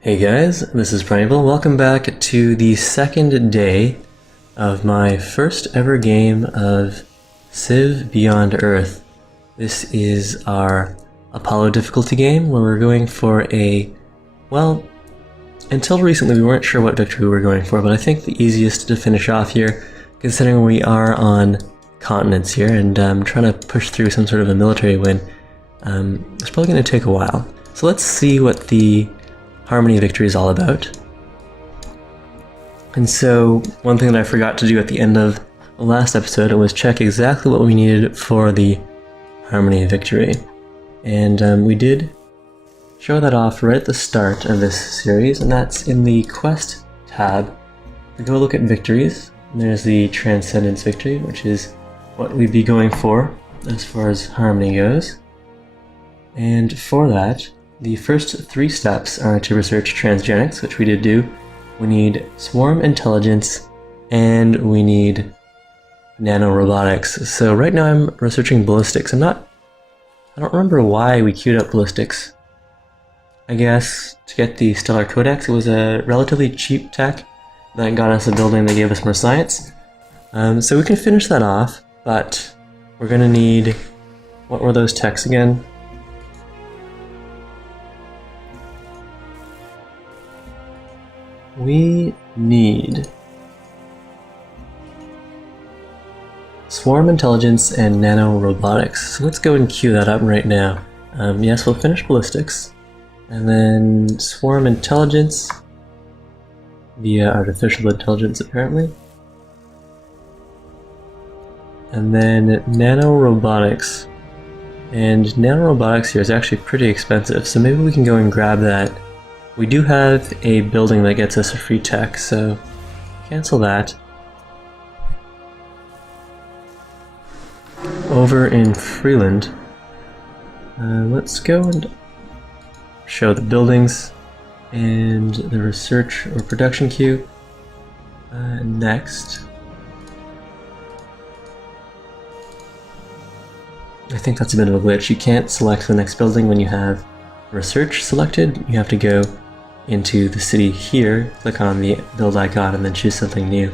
Hey guys, this is Primeval. Welcome back to the second day of my first ever game of Civ Beyond Earth. This is our Apollo difficulty game where we're going for well, until recently we weren't sure what victory we were going for, but I think the easiest to finish off here, considering we are on continents here and trying to push through some sort of a military win. It's probably going to take a while. So let's see what the Harmony victory is all about. And so one thing that I forgot to do at the end of the last episode was check exactly what we needed for the Harmony victory. And we did show that off right at the start of this series, and that's in the quest tab. We go look at victories, and there's the Transcendence victory, which is what we'd be going for as far as Harmony goes. And for that, the first three steps are to research transgenics, which we did do. We need swarm intelligence, and we need nanorobotics. So right now I'm researching ballistics. I don't remember why we queued up ballistics. I guess to get the Stellar Codex, it was a relatively cheap tech that got us a building that gave us more science. So we can finish that off, but we're gonna need, what were those techs again? We need swarm intelligence and nanorobotics. So let's go and queue that up right now. Yes, we'll finish ballistics, and then swarm intelligence via artificial intelligence apparently, and then nanorobotics. And nanorobotics here is actually pretty expensive, so maybe we can go and grab that. We do have a building that gets us a free tech, so cancel that. Over in Freeland, let's go and show the buildings and the research or production queue. Next. I think that's a bit of a glitch. You can't select the next building when you have research selected. You have to go into the city here, click on the build icon, and then choose something new.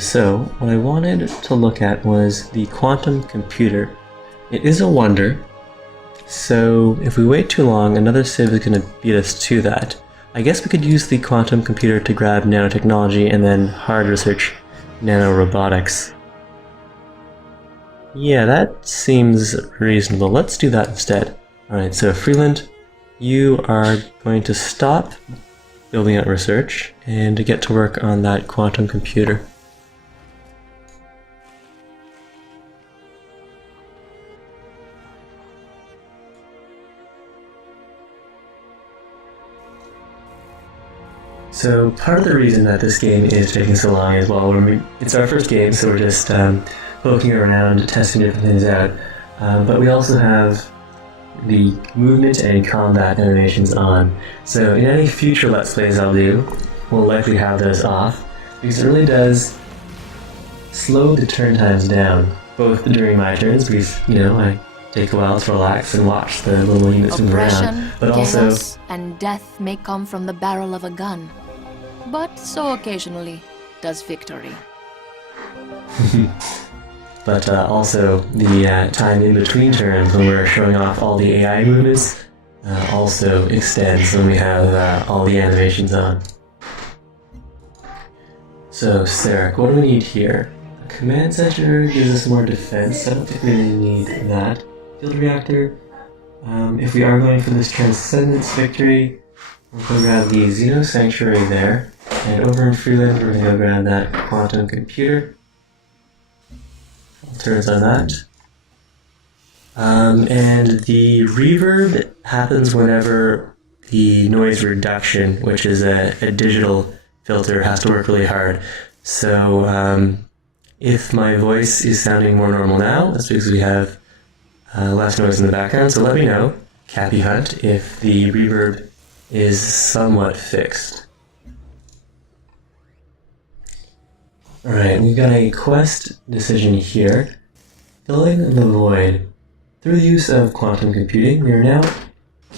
So what I wanted to look at was the quantum computer. It is a wonder, so if we wait too long, another civ is going to beat us to that. I guess we could use the quantum computer to grab nanotechnology and then hard research nanorobotics. Yeah, that seems reasonable. Let's do that instead. Alright, so Freeland, you are going to stop building out research and to get to work on that quantum computer. So part of the reason that this game is taking so long is, well, it's our first game, so we're just poking around, testing different things out. But we also have the movement and combat animations on. So in any future Let's Plays I'll do, we'll likely have those off, because it really does slow the turn times down, both during my turns, because, I take a while to relax and watch the little units move around, but also and death may come from the barrel of a gun, but so occasionally does victory. But also the time in between turns when we're showing off all the AI movements also extends when we have all the animations on. So Sarek, what do we need here? A command center gives us more defense. I don't think we really need that. Field reactor. If we are going for this Transcendence victory, we'll go grab the Xeno Sanctuary there. And over in Freeland, we're going to go grab that quantum computer. Turns on that. And the reverb happens whenever the noise reduction, which is a digital filter, has to work really hard. So if my voice is sounding more normal now, that's because we have less noise in the background. So let me know, Cappy Hunt, if the reverb is somewhat fixed. Alright, we've got a quest decision here. Filling the void. Through the use of quantum computing, we are now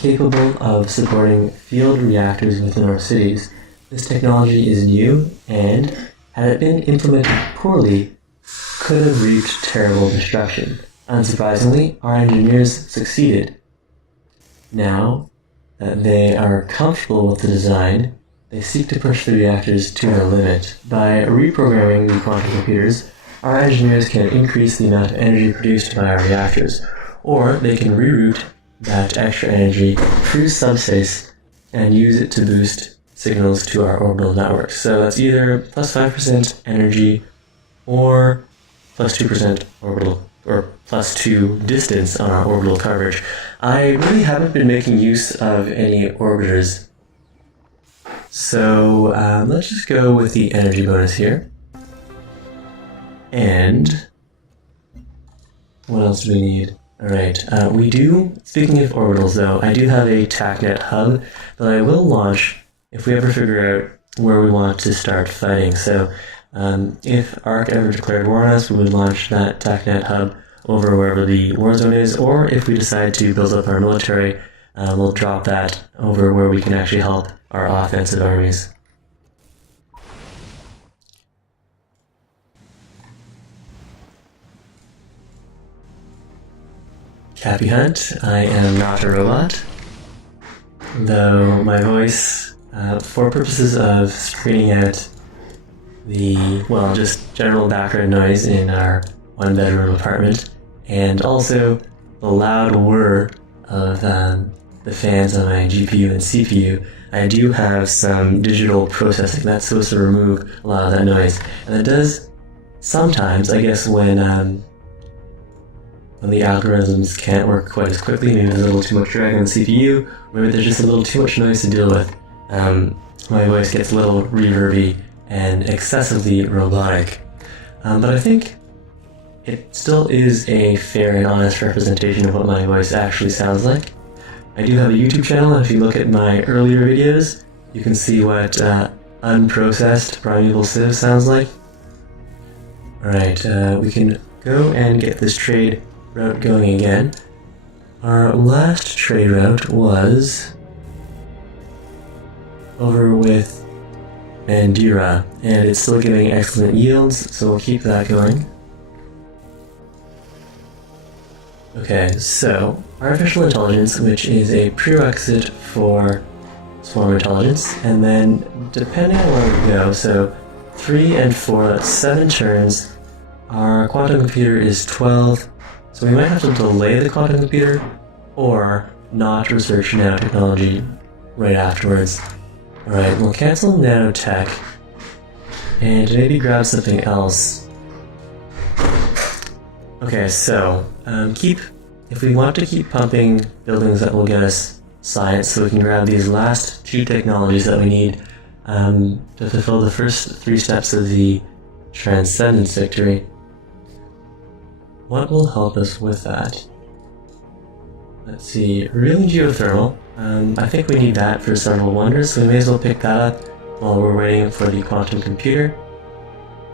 capable of supporting field reactors within our cities. This technology is new and, had it been implemented poorly, could have reaped terrible destruction. Unsurprisingly, our engineers succeeded. Now that they are comfortable with the design, they seek to push the reactors to their limit. By reprogramming the quantum computers, our engineers can increase the amount of energy produced by our reactors, or they can reroute that extra energy through subspace and use it to boost signals to our orbital network. So that's either plus 5% energy or plus 2% orbital, or plus 2 distance on our orbital coverage. I really haven't been making use of any orbiters. So let's just go with the energy bonus here. And what else do we need? Alright, we do, speaking of orbitals though, I do have a TACnet hub that I will launch if we ever figure out where we want to start fighting. So if ARC ever declared war on us, we would launch that TACnet hub over wherever the war zone is, or if we decide to build up our military, we'll drop that over where we can actually help our offensive armies. Cappy Hunt, I am not a robot, though my voice, for purposes of screening out the, well, just general background noise in our one-bedroom apartment, and also the loud whir of the fans on my GPU and CPU, I do have some digital processing that's supposed to remove a lot of that noise. And it does sometimes, I guess, when the algorithms can't work quite as quickly, maybe there's a little too much drag on the CPU, maybe there's just a little too much noise to deal with. My voice gets a little reverby and excessively robotic. But I think it still is a fair and honest representation of what my voice actually sounds like. I do have a YouTube channel, and if you look at my earlier videos, you can see what unprocessed Primeval Civ sounds like. Alright, we can go and get this trade route going again. Our last trade route was over with Mandira, and it's still giving excellent yields, so we'll keep that going. Okay, so artificial intelligence, which is a prerequisite for swarm intelligence, and then depending on where we go, so 3 and 4, that's 7 turns, our quantum computer is 12, so we might have to delay the quantum computer, or not research nanotechnology right afterwards. Alright, we'll cancel nanotech, and maybe grab something else. Okay, so, if we want to keep pumping buildings that will get us science, so we can grab these last 2 technologies that we need to fulfill the first 3 steps of the Transcendence victory. What will help us with that? Let's see, really geothermal. I think we need that for several wonders, so we may as well pick that up while we're waiting for the quantum computer.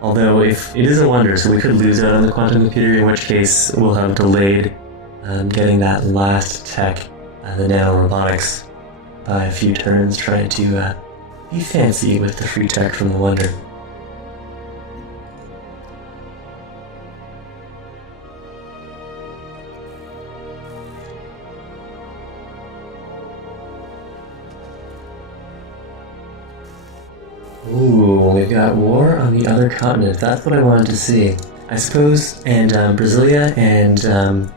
Although, if it is a wonder, so we could lose out on the quantum computer, in which case we'll have delayed getting that last tech, the nanorobotics, by a few turns, trying to be fancy with the free tech from the wonder. Ooh, we've got war on the other continent. That's what I wanted to see. I suppose, and Brasilia and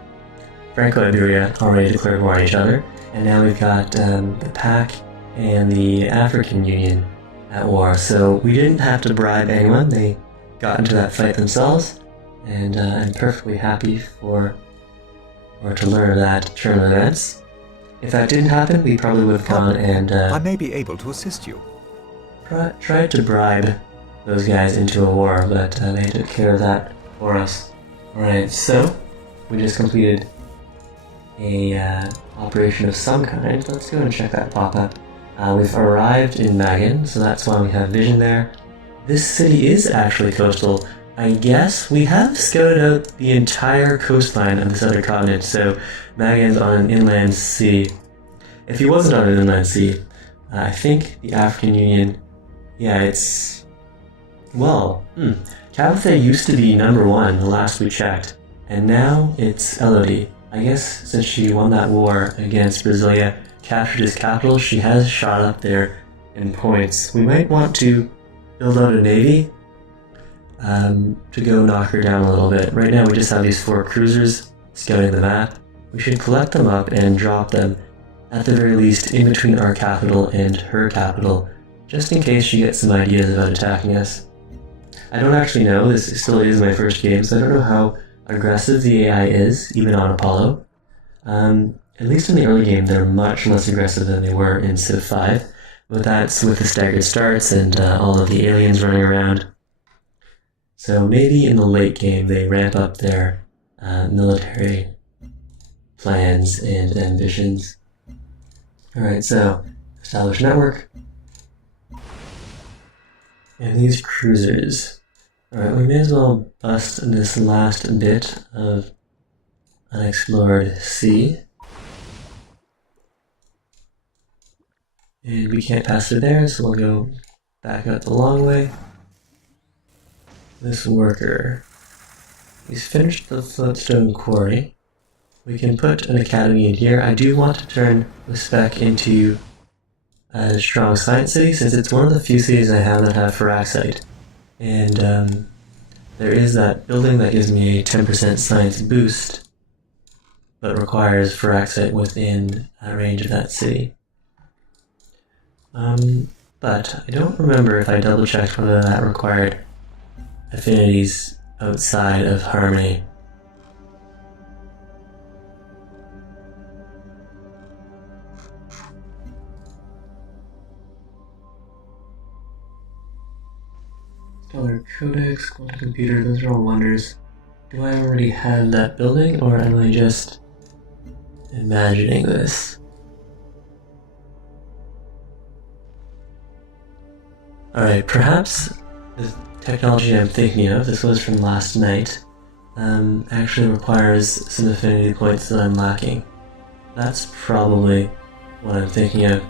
Franco-Iberia already declared war on each other, and now we've got the PAC and the African Union at war. So we didn't have to bribe anyone, they got into that fight themselves, and I'm perfectly happy to learn of that turn of events. If that didn't happen, we probably would have gone and I may be able to assist you. Tried to bribe those guys into a war, but they took care of that for us. Alright, so we just completed a operation of some kind. Let's go and check that pop-up. We've arrived in Magan, so that's why we have vision there. This city is actually coastal. I guess we have scouted out the entire coastline of this other continent, so Magan's on an inland sea. if he wasn't on an inland sea, I think the African Union, yeah, it's... Well, Cathay used to be #1 the last we checked, and now it's Elodie. I guess since she won that war against Brasilia, captured his capital, she has shot up there in points. We might want to build out a navy to go knock her down a little bit. Right now we just have these 4 cruisers scouting the map. We should collect them up and drop them, at the very least, in between our capital and her capital, just in case she gets some ideas about attacking us. I don't actually know, this still is my first game, so I don't know how aggressive the AI is, even on Apollo. At least in the early game, they're much less aggressive than they were in Civ 5, but that's with the staggered starts and all of the aliens running around. So maybe in the late game, they ramp up their military plans and ambitions. Alright, so establish network. And these cruisers. Alright, we may as well bust this last bit of unexplored sea. And we can't pass through there, so we'll go back out the long way. This worker. He's finished the floatstone quarry. We can put an academy in here. I do want to turn the spec into a strong science city, since it's one of the few cities I have that have Firaxite. And there is that building that gives me a 10% science boost, but requires Firaxite within range of that city. But I don't remember if I double checked whether that required affinities outside of Harmony. Stellar Codex, Quantum Computer, those are all wonders. Do I already have that building, or am I just imagining this? Alright, perhaps the technology I'm thinking of, this was from last night, actually requires some affinity points that I'm lacking. That's probably what I'm thinking of.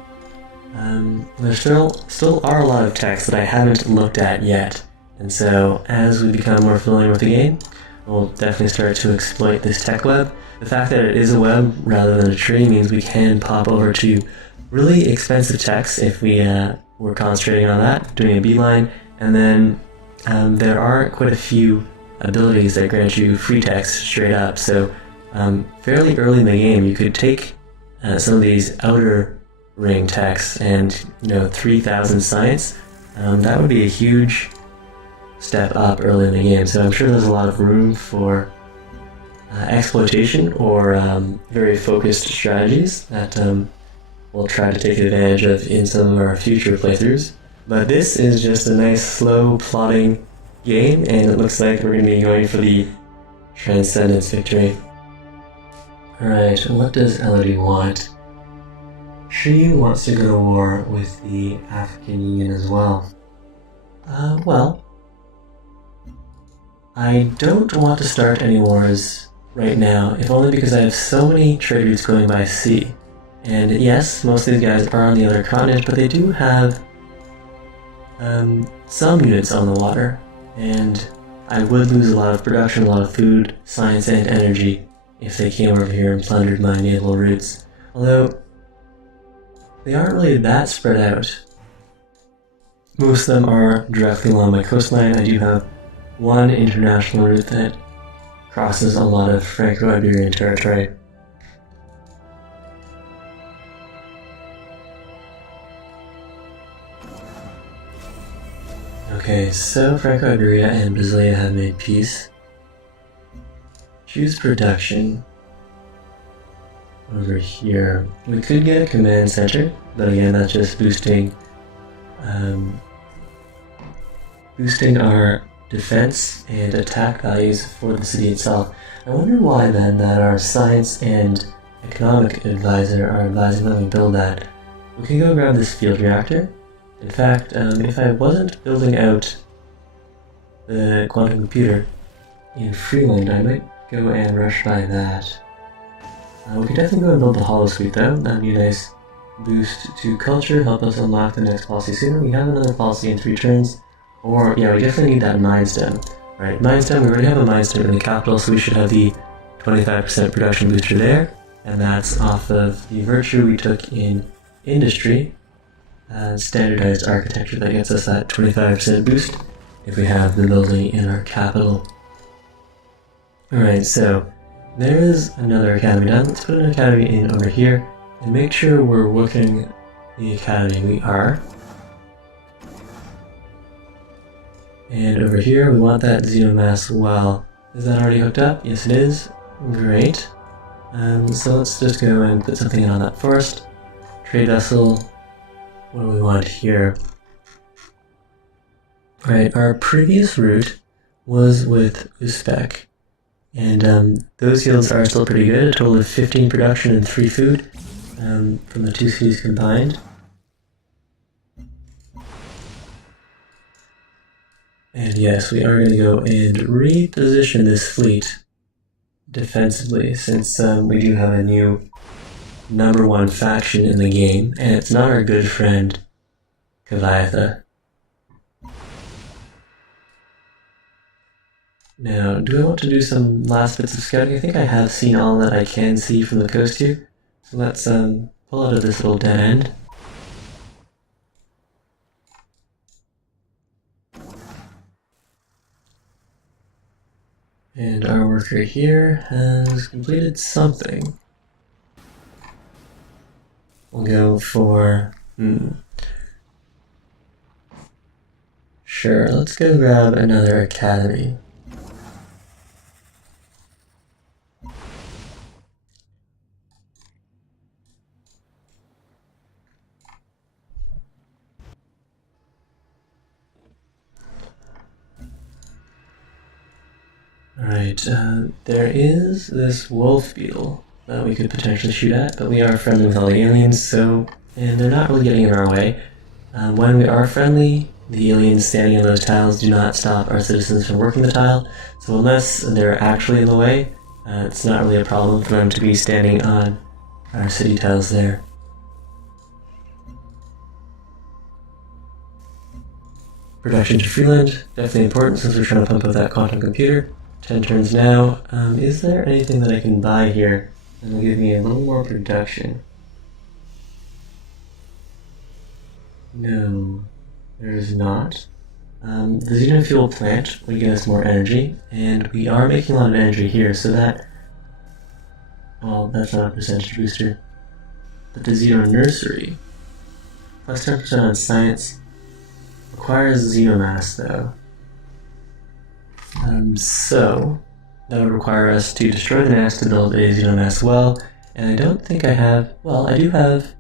There still are a lot of texts that I haven't looked at yet, and so as we become more familiar with the game, we'll definitely start to exploit this tech web. The fact that it is a web rather than a tree means we can pop over to really expensive texts if we were concentrating on that, doing a beeline, and then there are quite a few abilities that grant you free text straight up, so fairly early in the game you could take some of these outer ring texts and 3,000 science. That would be a huge step up early in the game, so I'm sure there's a lot of room for exploitation or very focused strategies that we'll try to take advantage of in some of our future playthroughs. But this is just a nice slow plotting game, and it looks like we're going to be going for the Transcendence victory. Alright, what does Elodie want? She wants to go to war with the African Union as well. Well, I don't want to start any wars right now, if only because I have so many trade routes going by sea. And yes, most of these guys are on the other continent, but they do have some units on the water, and I would lose a lot of production, a lot of food, science, and energy if they came over here and plundered my naval routes. Although, they aren't really that spread out. Most of them are directly along my coastline. I do have one international route that crosses a lot of Franco-Iberian territory. Okay, so Franco-Iberia and Brasilia have made peace. Choose production. Over here, we could get a command center, but again, that's just boosting our defense and attack values for the city itself. I wonder why then that our science and economic advisor are advising that we build that. We can go grab this field reactor. In fact, if I wasn't building out the quantum computer in Freeland, I might go and rush by that. We could definitely go and build the holo suite though. That'd be a nice boost to culture, help us unlock the next policy sooner. We have another policy in 3 turns. Or, yeah, we definitely need that Mind Stem. Right, Mind Stem, we already have a Mind Stem in the capital, so we should have the 25% production booster there. And that's off of the virtue we took in industry. Standardized architecture that gets us that 25% boost if we have the building in our capital. Alright, so there is another academy done. Let's put an academy in over here and make sure we're working the academy. We are. And over here we want that Xenomass well. Is that already hooked up? Yes it is. Great. So let's just go and put something in on that first. Trade vessel. What do we want here? Right, our previous route was with Uzbek. And those yields are still pretty good, a total of 15 production and 3 food from the 2 cities combined. And yes, we are going to go and reposition this fleet defensively, since we do have a new #1 faction in the game, and it's not our good friend Kavitha. Now, do I want to do some last bits of scouting? I think I have seen all that I can see from the coast here. So let's pull out of this little dead end. And our worker here has completed something. We'll go for... Sure, let's go grab another academy. Alright, there is this wolf beetle that we could potentially shoot at, but we are friendly with all the aliens, so... and they're not really getting in our way. When we are friendly, the aliens standing in those tiles do not stop our citizens from working the tile, so unless they're actually in the way, it's not really a problem for them to be standing on our city tiles there. Production to Freeland, definitely important since we're trying to pump up that quantum computer. 10 turns now. Is there anything that I can buy here that will give me a little more production? No, there is not. The Xenofuel plant would give us more energy, and we are making a lot of energy here, so that... well, that's not a percentage booster. But the Xeno Nursery, plus 10% on science, requires Xenomass though. So, that would require us to destroy the nest to build a Xenomass well, and I don't think I have... well, I do have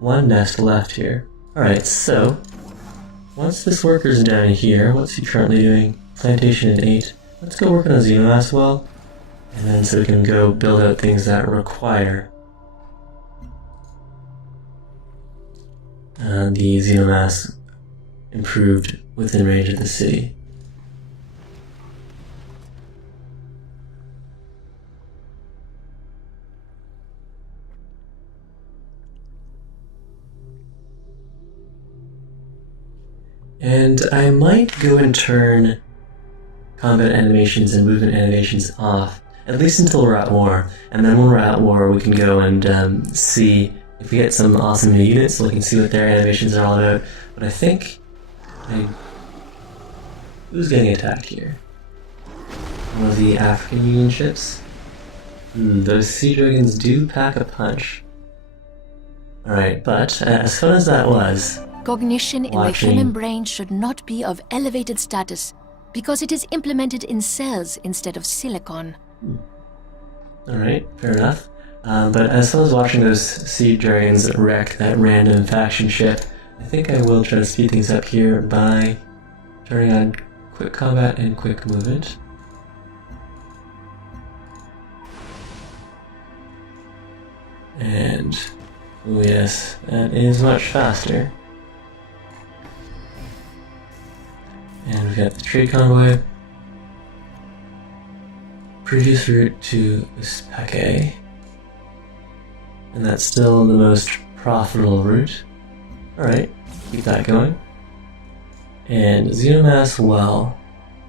1 nest left here. Alright, so, once this worker's down here, what's he currently doing? Plantation at 8. Let's go work on a Xenomass well, and then so we can go build out things that require the Xenomass improved within range of the city. And I might go and turn combat animations and movement animations off, at least until we're at war. And then when we're at war, we can go and see if we get some awesome new units, so we can see what their animations are all about. But I think... who's getting attacked here? One of the African Union ships? Those sea dragons do pack a punch. Alright, but as fun as that was... Cognition in the human brain should not be of elevated status because it is implemented in cells instead of silicon. Alright, fair enough. But as far as watching those sea dragons wreck that random faction ship, I think I will try to speed things up here by turning on quick combat and quick movement. And, oh yes, that is much faster. And we've got the trade convoy. Previous route to Uzbek. And that's still the most profitable route. Alright, keep that going. And Xenomass Well.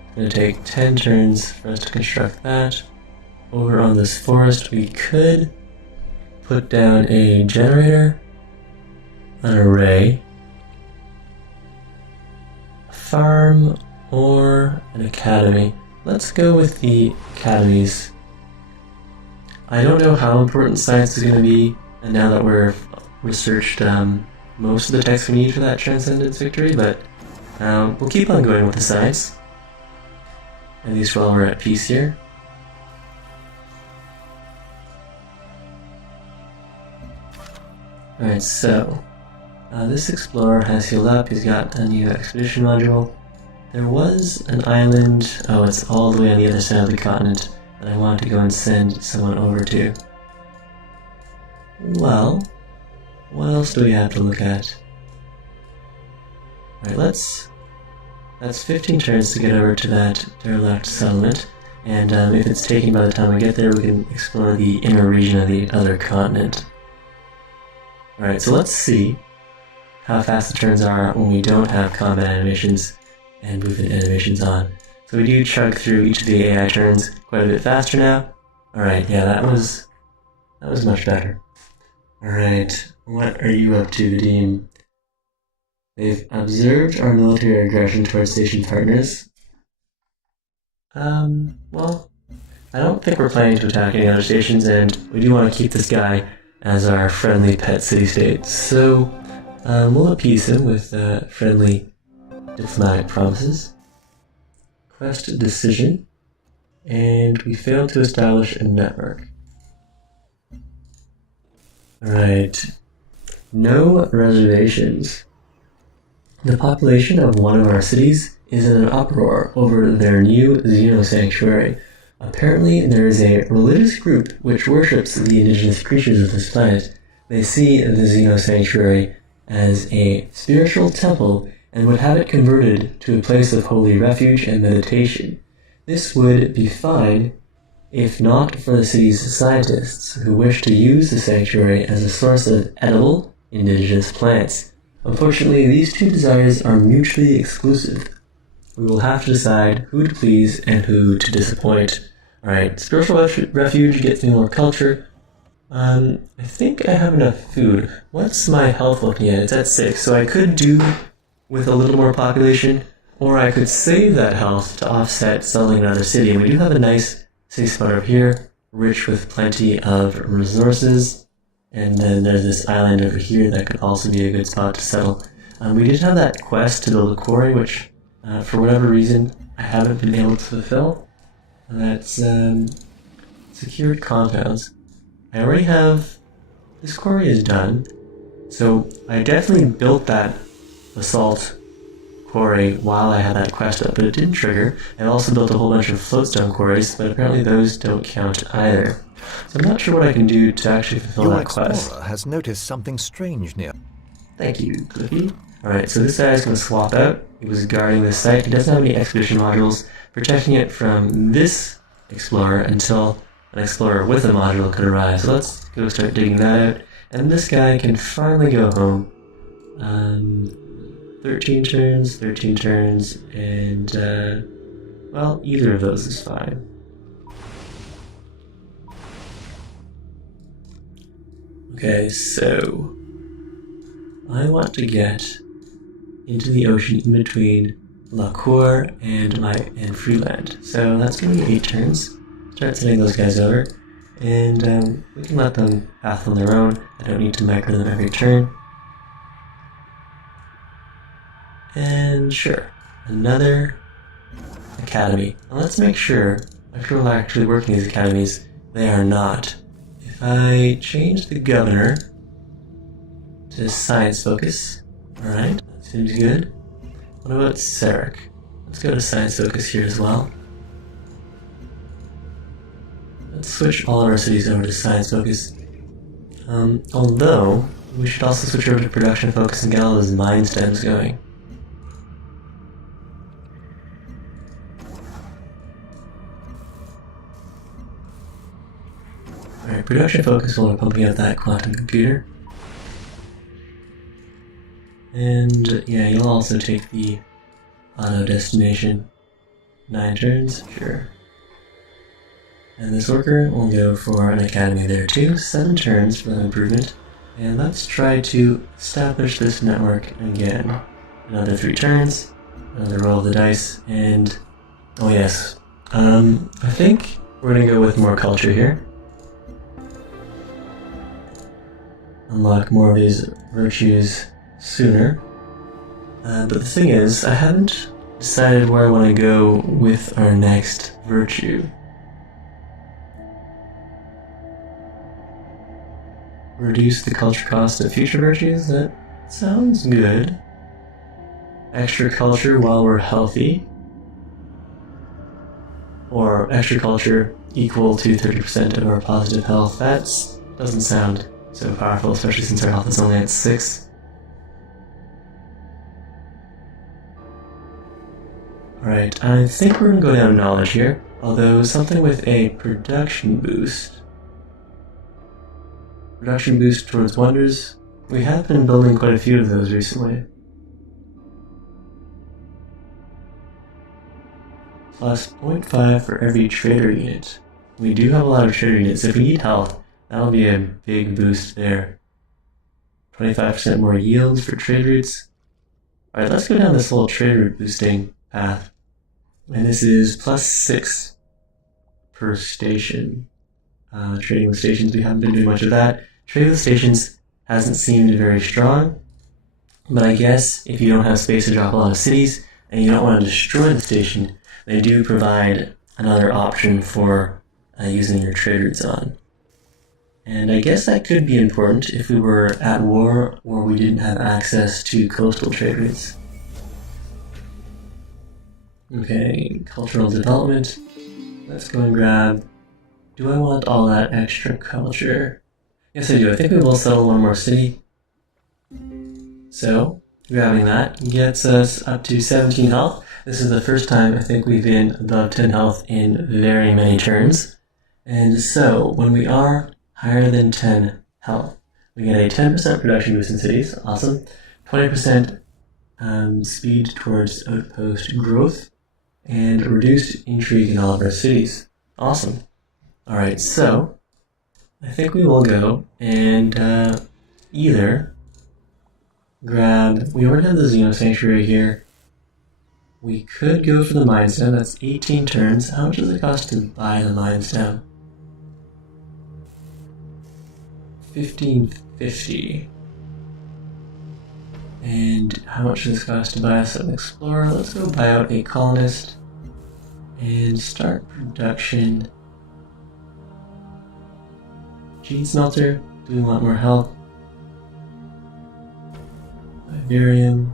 It's going to take 10 turns for us to construct that. Over on this forest, we could put down a generator, an array, a farm, or an academy. Let's go with the academies. I don't know how important science is going to be, and now that we've researched most of the text we need for that Transcendence victory, but we'll keep on going with the science. At least while we're at peace here. Alright, so this explorer has healed up. He's got a new expedition module. There was an island, oh, it's all the way on the other side of the continent, that I wanted to go and send someone over to. Well, what else do we have to look at? Alright, that's 15 turns to get over to that derelict settlement, and if it's taken by the time we get there, we can explore the inner region of the other continent. Alright, so let's see how fast the turns are when we don't have combat animations and movement animations on. So we do chug through each of the AI turns quite a bit faster now. Alright, yeah, that was much better. Alright, what are you up to, Vadim? They've observed our military aggression towards station partners. Well, I don't think we're planning to attack any other stations, and we do want to keep this guy as our friendly pet city-state. So, we'll appease him with friendly diplomatic promises. Quest decision. And we failed to establish a network. Alright. No reservations. The population of one of our cities is in an uproar over their new Xeno sanctuary. Apparently, there is a religious group which worships the indigenous creatures of this planet. They see the Xeno sanctuary as a spiritual temple and would have it converted to a place of holy refuge and meditation. This would be fine if not for the city's scientists who wish to use the sanctuary as a source of edible indigenous plants. Unfortunately, these two desires are mutually exclusive. We will have to decide who to please and who to disappoint. Alright, spiritual refuge gets me more culture. I think I have enough food. What's my health looking at? It's at 6, so I could do with a little more population, or I could save that health to offset selling another city. And we do have a nice city spot over here, rich with plenty of resources. And then there's this island over here that could also be a good spot to settle. We did have that quest to build a quarry, which, for whatever reason, I haven't been able to fulfill. That's secured compounds. I already have... This quarry is done. So I definitely built that basalt quarry while I had that quest up, but it didn't trigger. I also built a whole bunch of floatstone quarries, but apparently those don't count either. So I'm not sure what I can do to actually fulfill that quest. Your explorer has noticed something strange near. Thank you, Cliffy. Alright, so this guy is going to swap out. He was guarding this site. He doesn't have any expedition modules protecting it from this explorer until an explorer with a module could arrive. So let's go start digging that out. And this guy can finally go home. 13 turns, and, well, either of those is fine. Okay, so I want to get into the ocean in between La Cour and Freeland. So that's going to be 8 turns. Start sending those guys over, and we can let them path on their own. I don't need to micro them every turn. And sure, another academy. Now let's make sure, after we're actually working these academies, they are not. If I change the governor to science focus, alright, that seems good. What about Sarek? Let's go to science focus here as well. Let's switch all of our cities over to science focus. Although, we should also switch over to production focus and get all those mine stems going. Alright, production focus while we're pumping out that quantum computer. And yeah, you'll also take the auto destination. 9 turns, sure. And this worker will go for an academy there too, 7 turns for that improvement. And let's try to establish this network again. Another 3 turns, another roll of the dice, and oh yes, I think we're gonna go with more culture here. Unlock more of these virtues sooner. But the thing is, I haven't decided where I want to go with our next virtue. Reduce the culture cost of future virtues? That sounds good. Extra culture while we're healthy. Or extra culture equal to 30% of our positive health. That doesn't sound so powerful, especially since our health is only at 6. Alright, I think we're going to go down knowledge here, although something with a production boost. Production boost towards wonders. We have been building quite a few of those recently. Plus 0.5 for every trader unit. We do have a lot of trader units. If we need health, that'll be a big boost there. 25% more yield for trade routes. Alright, let's go down this whole trade route boosting path. And this is plus 6 per station. Trading with stations, we haven't been doing much of that. Trading with stations hasn't seemed very strong, but I guess if you don't have space to drop a lot of cities, and you don't want to destroy the station, they do provide another option for using your trade routes on. And I guess that could be important if we were at war or we didn't have access to coastal trade routes. Okay, cultural development. Let's go and grab... Do I want all that extra culture? Yes, I do. I think we will settle one more city. So, grabbing that gets us up to 17 health. This is the first time I think we've been above 10 health in very many turns. And so, when we are higher than 10 health, we get a 10% production boost in cities. Awesome. 20% speed towards outpost growth. And reduced intrigue in all of our cities. Awesome. Alright, so I think we will go and either grab... We already have the Xeno Sanctuary here. We could go for the Mind Stone. That's 18 turns. How much does it cost to buy the Mind Stone? 1550. And how much does this cost to buy us an Explorer? Let's go buy out a Colonist and start production. Gene Smelter, doing a lot more health. Vivarium.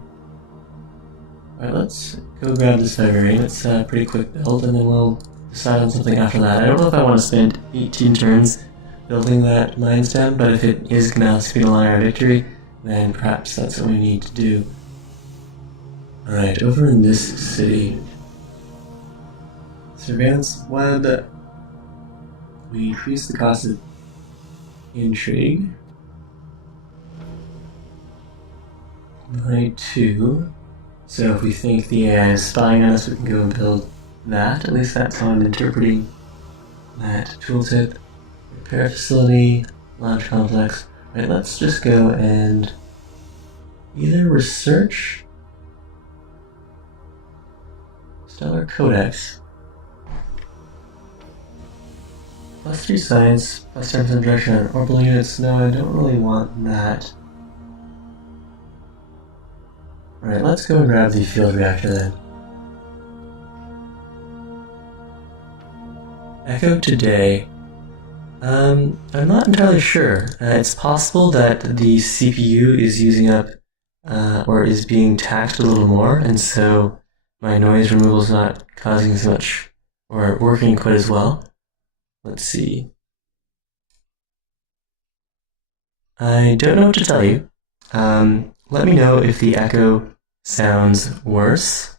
Alright, let's go grab this Vivarium. It's a pretty quick build, and then we'll decide on something after that. I don't know if I want to spend 18 turns building that Mind Stem, but if it is going to speed along our victory, then perhaps that's what we need to do. Alright, over in this city. Surveillance web. We increase the cost of intrigue by 2. So if we think the AI is spying on us, we can go and build that. At least that's how I'm interpreting that tooltip. Repair facility, launch complex. Right, let's just go and either research Stellar Codex. Plus 3 science, plus 10% direction on orbital units. No, I don't really want that. Alright, let's go and grab the field reactor then. Echo today. I'm not entirely sure. It's possible that the CPU is using up, or is being taxed a little more, and so my noise removal is not causing as much, or working quite as well. Let's see. I don't know what to tell you. Let me know if the echo sounds worse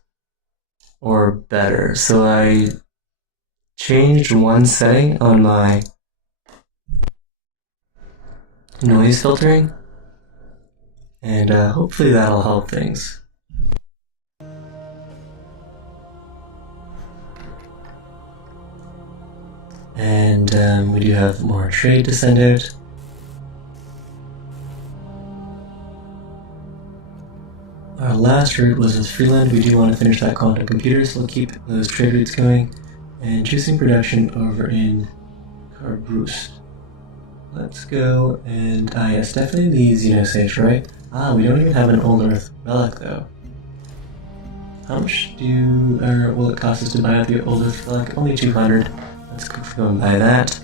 or better. So I changed one setting on my noise filtering, And hopefully that'll help things. And we do have more trade to send out. Our last route was with Freeland. We do want to finish that quantum computer, so we'll keep those trade routes going. And choosing production over in Carbrust. Let's go, and yes, definitely the Xenosage, right? We don't even have an Old Earth relic though. How much will it cost us to buy out the Old Earth relic? Only 200. Let's go and buy that.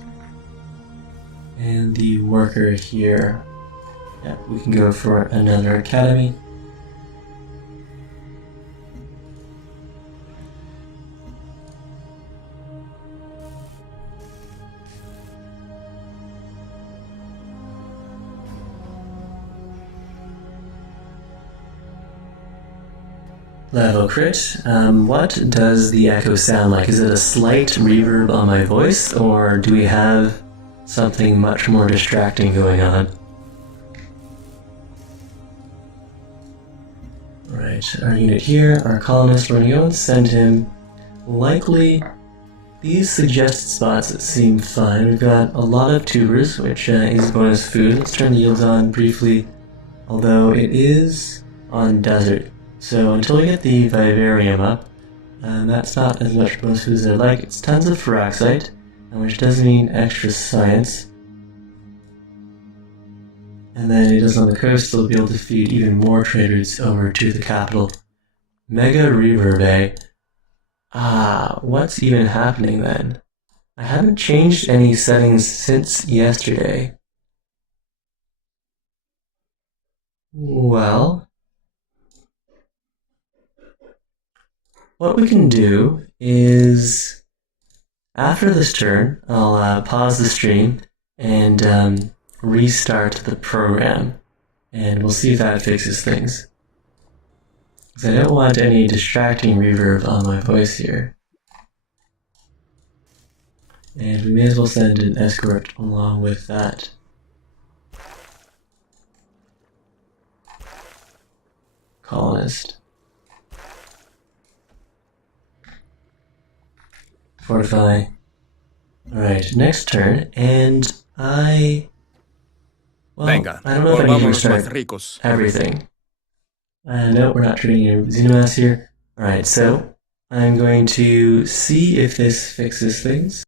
And the worker here. Yeah, we can go for another academy. Level crit. What does the echo sound like? Is it a slight reverb on my voice, or do we have something much more distracting going on? Right, our unit here, our colonist, we're going to send him. Likely, these suggested spots seem fine. We've got a lot of tubers, which is bonus food. Let's turn the yields on briefly, although it is on desert. So until we get the vivarium up, that's not as much bonus food as I'd like. It's tons of Feraxite, which does mean extra science. And then it is on the coast, so we'll be able to feed even more trade routes over to the capital. Mega Reverb. What's even happening then? I haven't changed any settings since yesterday. Well, what we can do is, after this turn, I'll pause the stream and restart the program, and we'll see if that fixes things. Because I don't want any distracting reverb on my voice here. And we may as well send an escort along with that. Colonist. Fortify. Alright, next turn, and I don't know if I need to restart everything. No, we're not trading any Xenomass here. Alright, so I'm going to see if this fixes things.